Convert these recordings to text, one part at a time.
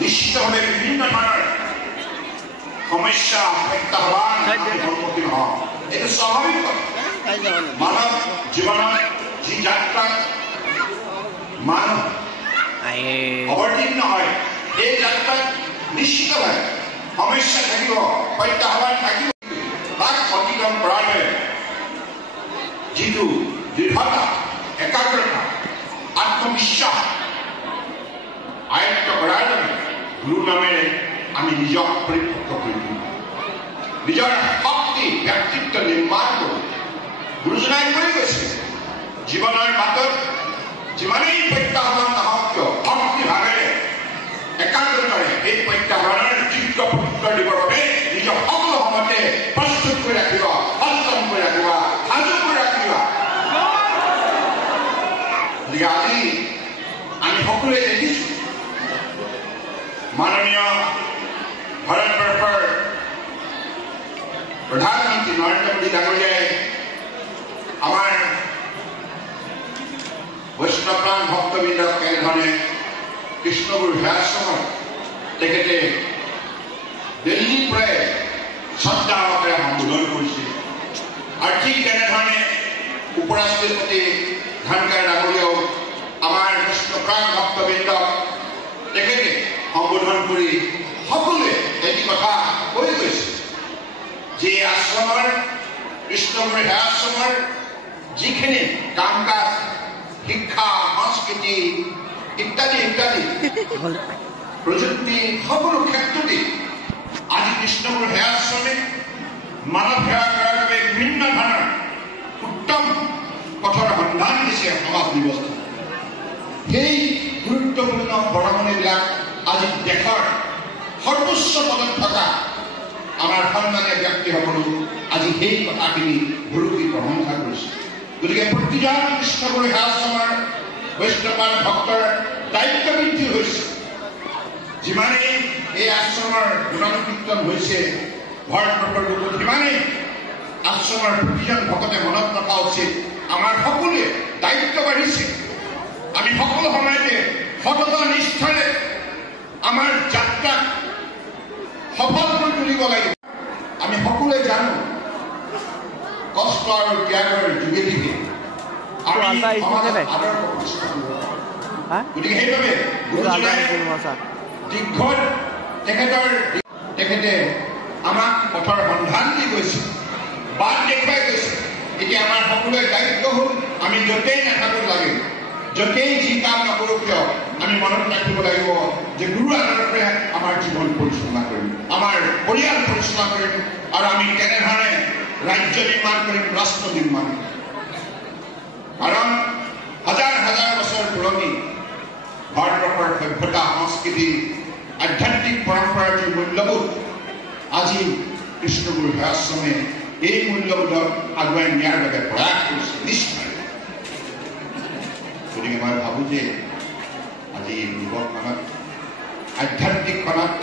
নিশ্চিতভাৱে বিভিন্ন ধৰণৰ সমস্যা প্ৰত্যাহ্বান সন্মুখীন হওঁ। এইটো স্বাভাৱিক কথা। মানৱ জীৱনত যি যাত্ৰাত মানুহ অৱতীৰ্ণ হয়, এই যাত্ৰাত নিশ্চিতভাৱে সমস্যা থাকিব, প্ৰত্যাহ্বান থাকিব। তাক অতিক্ৰম কৰাৰ বাবে যিটো দৃঢ়তা, একাগ্ৰতা, আত্মবিশ্বাস আয়ত্ত কৰাৰ বাবে গুৰু নামেৰে আমি নিজক পৰিপক্ক কৰি দিওঁ, নিজৰ শক্তি ব্যক্তিত্ব নিৰ্মাণ কৰোঁ। গুৰুজনাই কৈ গৈছে, জীৱনৰ বাটত যিমানেই প্ৰত্যাহ্বান নহওক কিয় ভক্তিভাৱেৰে একাগ্ৰতাৰে এই প্ৰত্যাহ্বানৰ যোগ্য প্ৰত্যুত্তৰ দিবৰ বাবে নিজৰ সকলো সময়তে প্ৰস্তুত কৰি ৰাখিব, সচেতন কৰি ৰাখিব, সাজু কৰি ৰাখিব। আজি আমি সকলোৱে দেখিছো মাননীয় ভাৰতবৰ্ষৰ প্ৰধানমন্ত্ৰী নৰেন্দ্ৰ মোদী ডাঙৰীয়াই আমাৰ বৈষ্ণৱপ্ৰাণ ভক্তবৃন্দক কেনেধৰণে কৃষ্ণগুৰু সেৱাশ্ৰমত তেখেতে দিল্লীৰ পৰাই শ্ৰদ্ধা সহকাৰে সম্বোধন কৰিছিল। আৰু ঠিক তেনেধৰণে উপ ৰাষ্ট্ৰপতি ধনখড় ডাঙৰীয়াও আমাৰ কৃষ্ণপ্ৰাণ ভক্তবৃন্দক তেখেতে সম্বোধন কৰি সকলোৱে এটি কথা কৈ গৈছে যে আশ্ৰমৰ কৃষ্ণগুৰু সেৱাশ্ৰমৰ যিখিনি কাম কাজ, শিক্ষা, সংস্কৃতি ইত্যাদি ইত্যাদি প্ৰযুক্তি সকলো ক্ষেত্ৰতে আজি কৃষ্ণগুৰু সেৱাশ্ৰমে মানৱ সেৱা কৰাৰ বাবে বিভিন্ন ধৰণৰ উত্তম পথৰ সন্ধান দিছে সমাজ ব্যৱস্থা। সেই গুৰুত্বপূৰ্ণ বৰঙণিবিলাক আজি দেশৰ সৰ্বোচ্চ পদত থকা আমাৰ সন্মানীয় ব্যক্তিসকলো আজি সেই কথাখিনি গুৰুকি প্ৰশংসা কৰিছে। গতিকে প্ৰতিজন কৃষ্ণগুৰু সেৱাশ্ৰমৰ বৈষ্ণৱ ভক্তৰ দায়িত্ব বৃদ্ধি হৈছে। যিমানেই এই আশ্ৰমৰ গুণানুকীৰ্তন হৈছে ভাৰতবৰ্ষৰ লোকত, সিমানেই আশ্ৰমৰ প্ৰতিজন ভকতে মনত ৰখা উচিত আমাৰ সকলোৱে দায়িত্ব বাঢ়িছে। আমি সকলো সময়তে সততা নিষ্ঠাৰে আমাৰ যাত্ৰাক সফল কৰি তুলিব লাগিব। আমি সকলোৱে জানো কষ্ট আৰু ত্যাগৰ যোগেদিহে গতিকে সেইবাবে দীঘল তেখেতে আমাক পথৰ সন্ধান দি গৈছে, বাট দেখুৱাই গৈছে। এতিয়া আমাৰ সকলোৱে দায়িত্ব হ'ল আমি য'তেই নাথাকো লাগে, য'তেই যি কাম নকৰোঁ কিয় আমি মনত ৰাখিব লাগিব যে গুৰু আদৰ্শৰে আমাৰ জীৱন পৰিচালনা কৰিম, আমাৰ পৰিয়াল পৰিচালনা কৰিম, আৰু আমি কেনেধৰণে ৰাজ্য নিৰ্মাণ কৰিম, ৰাষ্ট্ৰ নিৰ্মাণ কৰিম। কাৰণ হাজাৰ হাজাৰ বছৰ পুৰণি ভাৰতবৰ্ষৰ সভ্যতা, সংস্কৃতি, আধ্যাত্মিক পৰম্পৰাৰ যি মূল্যবোধ আজি কৃষ্ণগুৰু সেৱাশ্ৰমে এই মূল্যবোধক আগুৱাই নিয়াৰ বাবে প্ৰয়াস কৰিছে নিশ্চয়। গতিকে মই ভাবোঁ যে আজি যুৱকখনত আধ্যাত্মিকখনত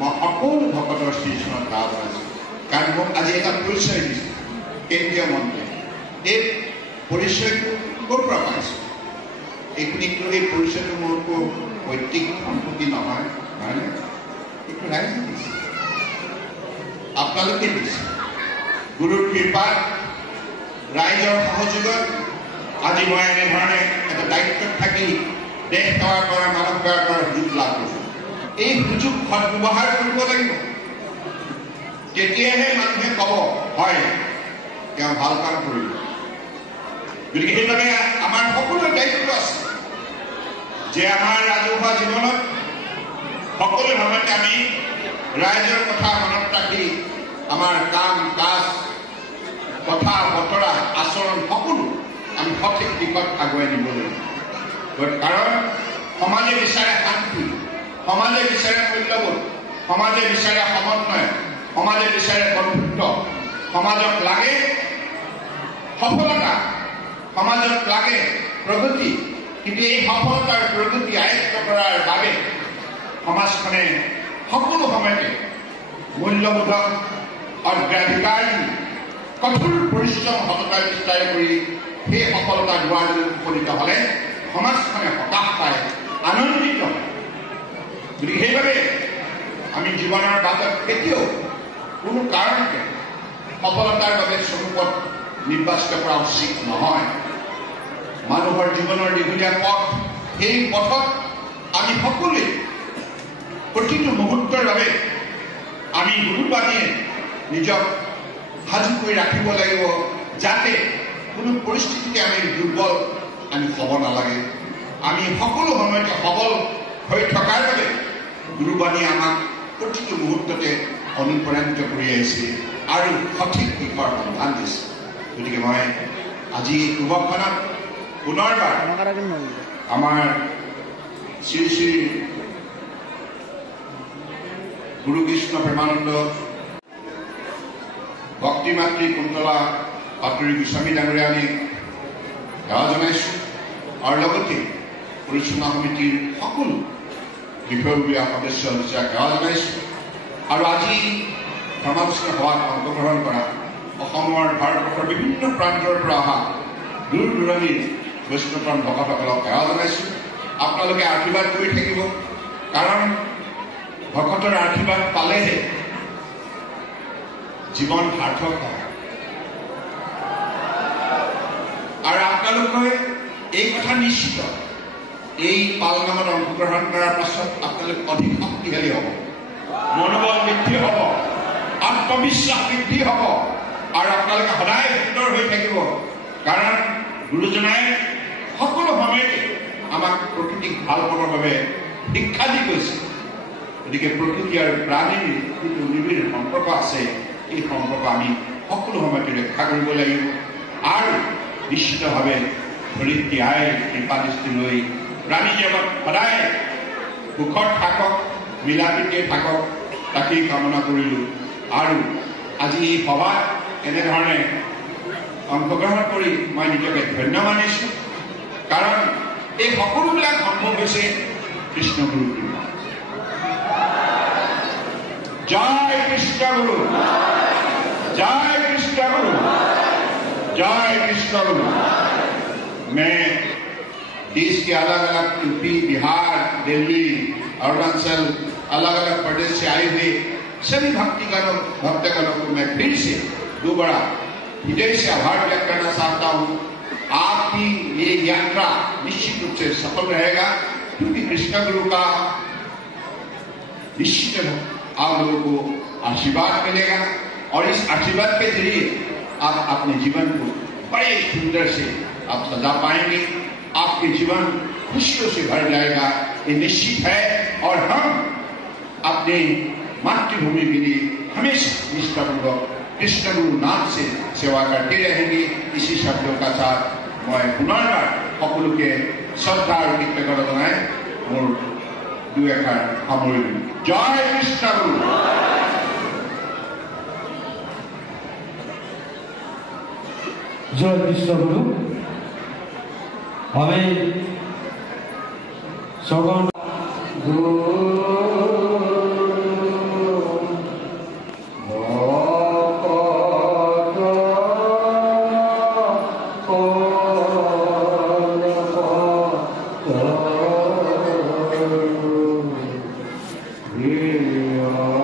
মই সকলো ভকতৰ শ্ৰীচৰণত গাঁও জনাইছোঁ। কাৰণ মোক আজি এটা পৰিচয় দিছে কেন্দ্ৰীয় মন্ত্ৰীয়ে। এই পৰিচয়টো ক'ৰ পৰা পাইছোঁ? এইখিনিতো এই পৰিচয়টো মোৰ পৈতৃক সম্পত্তি নহয়, হয়নে? এইটো ৰাইজে দিছে, আপোনালোকে দিছে। গুৰুৰ কৃপাত, ৰাইজৰ সহযোগত আজি মই এনেধৰণে এটা দায়িত্বত থাকি দেশ সেৱা কৰা, মানৱ সেৱা কৰাৰ সুযোগ লাভ কৰিছোঁ। এই সুযোগ সদ্ব্যৱহাৰ কৰিব লাগিব, তেতিয়াহে মানুহে ক'ব হয় তেওঁ ভাল কাম কৰিব। গতিকে সেইবাবে আমাৰ সকলোৰে দায়িত্ব আছে যে আমাৰ ৰাজহুৱা জীৱনত সকলো সময়তে আমি ৰাইজৰ কথা মনত ৰাখি আমাৰ কাম কাজ, কথা বতৰা, আচৰণ সকলো আমি সঠিক দিশত আগুৱাই নিব লাগিব। কাৰণ সমাজে বিচাৰে শান্তি, সমাজে বিচাৰে মূল্যবোধ, সমাজে বিচাৰে সমন্বয়, সমাজে বিচাৰে বন্ধুত্ব, সমাজক লাগে সফলতা, সমাজক লাগে প্ৰগতি। কিন্তু এই সফলতাৰ প্ৰগতি আয়ত্ত কৰাৰ বাবে সমাজখনে সকলো সময়তে মূল্যবোধক অগ্ৰাধিকাৰ দি কঠোৰ পৰিশ্ৰম সততা বিস্তাৰ কৰি সেই সফলতা দুৱাৰলৈ উপনীত হ'লে সমাজখনে সকাহ পায়, আনন্দিত হয়। গতিকে সেইবাবে আমি জীৱনৰ বাটত কেতিয়াও কোনো কাৰণতে সফলতাৰ বাবে চমুপথ নিৰ্বাচিত কৰা উচিত নহয়। মানুহৰ জীৱনৰ দীঘলীয়া পথ, সেই পথত আমি সকলোৱে প্ৰতিটো মুহূৰ্তৰ বাবে আমি গুৰুবাণীয়ে নিজক সাজু কৰি ৰাখিব লাগিব, যাতে কোনো পৰিস্থিতিতে আমি দুৰ্বল আমি হ'ব নালাগে। আমি সকলো সময়তে সবল হৈ থকাৰ বাবে গুৰুবাণীয়ে আমাক প্ৰতিটো মুহূৰ্ততে অনুপ্ৰাণিত কৰি আহিছে আৰু সঠিক দিশৰ সন্ধান দিছে। গতিকে মই আজি শুভক্ষণত পুনৰবাৰ আমাৰ শ্ৰী শ্ৰী গুৰু কৃষ্ণ প্ৰেমানন্দ ভক্তি মাতৃ কুন্তলা পাটুৰী গোস্বামী ডাঙৰীয়ানীক সেৱা জনাইছোঁ আৰু লগতে পৰিচালনা সমিতিৰ সকলো বিষয়ববীয়া সদস্য সেৱা জনাইছোঁ। আৰু আজি সমালোচনা সভাত অংশগ্ৰহণ কৰা অসমৰ ভাৰতবৰ্ষৰ বিভিন্ন প্ৰান্তৰ পৰা অহা দূৰ দূৰণিৰ বৈষ্ণৱ ভকতসকলক সেৱা জনাইছোঁ। আপোনালোকে আশীৰ্বাদ কৰি থাকিব, কাৰণ ভকতৰ আশীৰ্বাদ পালেহে জীৱন সাৰ্থক হয়। আৰু আপোনালোকে এই কথা নিশ্চিত, এই পালনামত অংশগ্ৰহণ কৰাৰ পাছত আপোনালোক অধিক শক্তিশালী হ'ব, মনোবল বৃদ্ধি হ'ব, আত্মবিশ্বাস বৃদ্ধি হ'ব আৰু আপোনালোকে সদায় সুন্দৰ হৈ থাকিব। কাৰণ গুৰুজনাই সকলো সময়তে আমাক প্ৰকৃতিক ভাল পাবৰ বাবে শিক্ষা দি গৈছে। গতিকে প্ৰকৃতি আৰু প্ৰাণীৰ যিটো নিবিড় সম্পৰ্ক আছে, এই সম্পৰ্ক আমি সকলো সময়তে ৰক্ষা কৰিব লাগিব আৰু নিশ্চিতভাৱে ধৰিত্ৰী আইৰ কৃপা দৃষ্টি লৈ প্ৰাণী জগত সদায় সুখত থাকক, মিলা প্ৰীতিৰে থাকক, তাকেই কামনা কৰিলোঁ। আৰু আজি এই সভাত এনেধৰণে অংশগ্ৰহণ কৰি মই নিজকে ধন্য মানিছোঁ, কাৰণ এই সকলোবিলাক সম্ভৱ হৈছে কৃষ্ণগুৰুৰ কৃপা। জয় কৃষ্ণগুৰু, जय कृष्ण गुरु, जय कृष्ण गुरु। मैं देश के अलग अलग यूपी, बिहार, दिल्ली, अरुणाचल, अलग अलग प्रदेश से आए हुए सभी भक्तगणों को मैं फिर से दोबारा हृदय से आभार व्यक्त करना चाहता हूँ। आपकी ये यात्रा निश्चित रूप से सफल रहेगा, क्योंकि कृष्ण गुरु का निश्चित आप लोगों को आशीर्वाद मिलेगा और इस आशीर्वाद के जरिए आप अपने जीवन को बड़े सुंदर से आप सजा पाएंगे। आपके जीवन खुशियों से भर जाएगा, ये निश्चित है। और हम अपने मातृभूमि के लिए हमेशा निष्ठापूर्वक कृष्ण गुरु नाम से सेवा करते रहेंगे। इसी शब्दों का साथ मैं पुनर्बार সকলোকে শ্ৰদ্ধা আৰু কৃতজ্ঞতা জনাই মোৰ দুই এষাৰ সামৰিলোঁ। জয় কৃষ্ণ গুৰু। जय कृष्ण गुरु। हमें सगुण Yeah.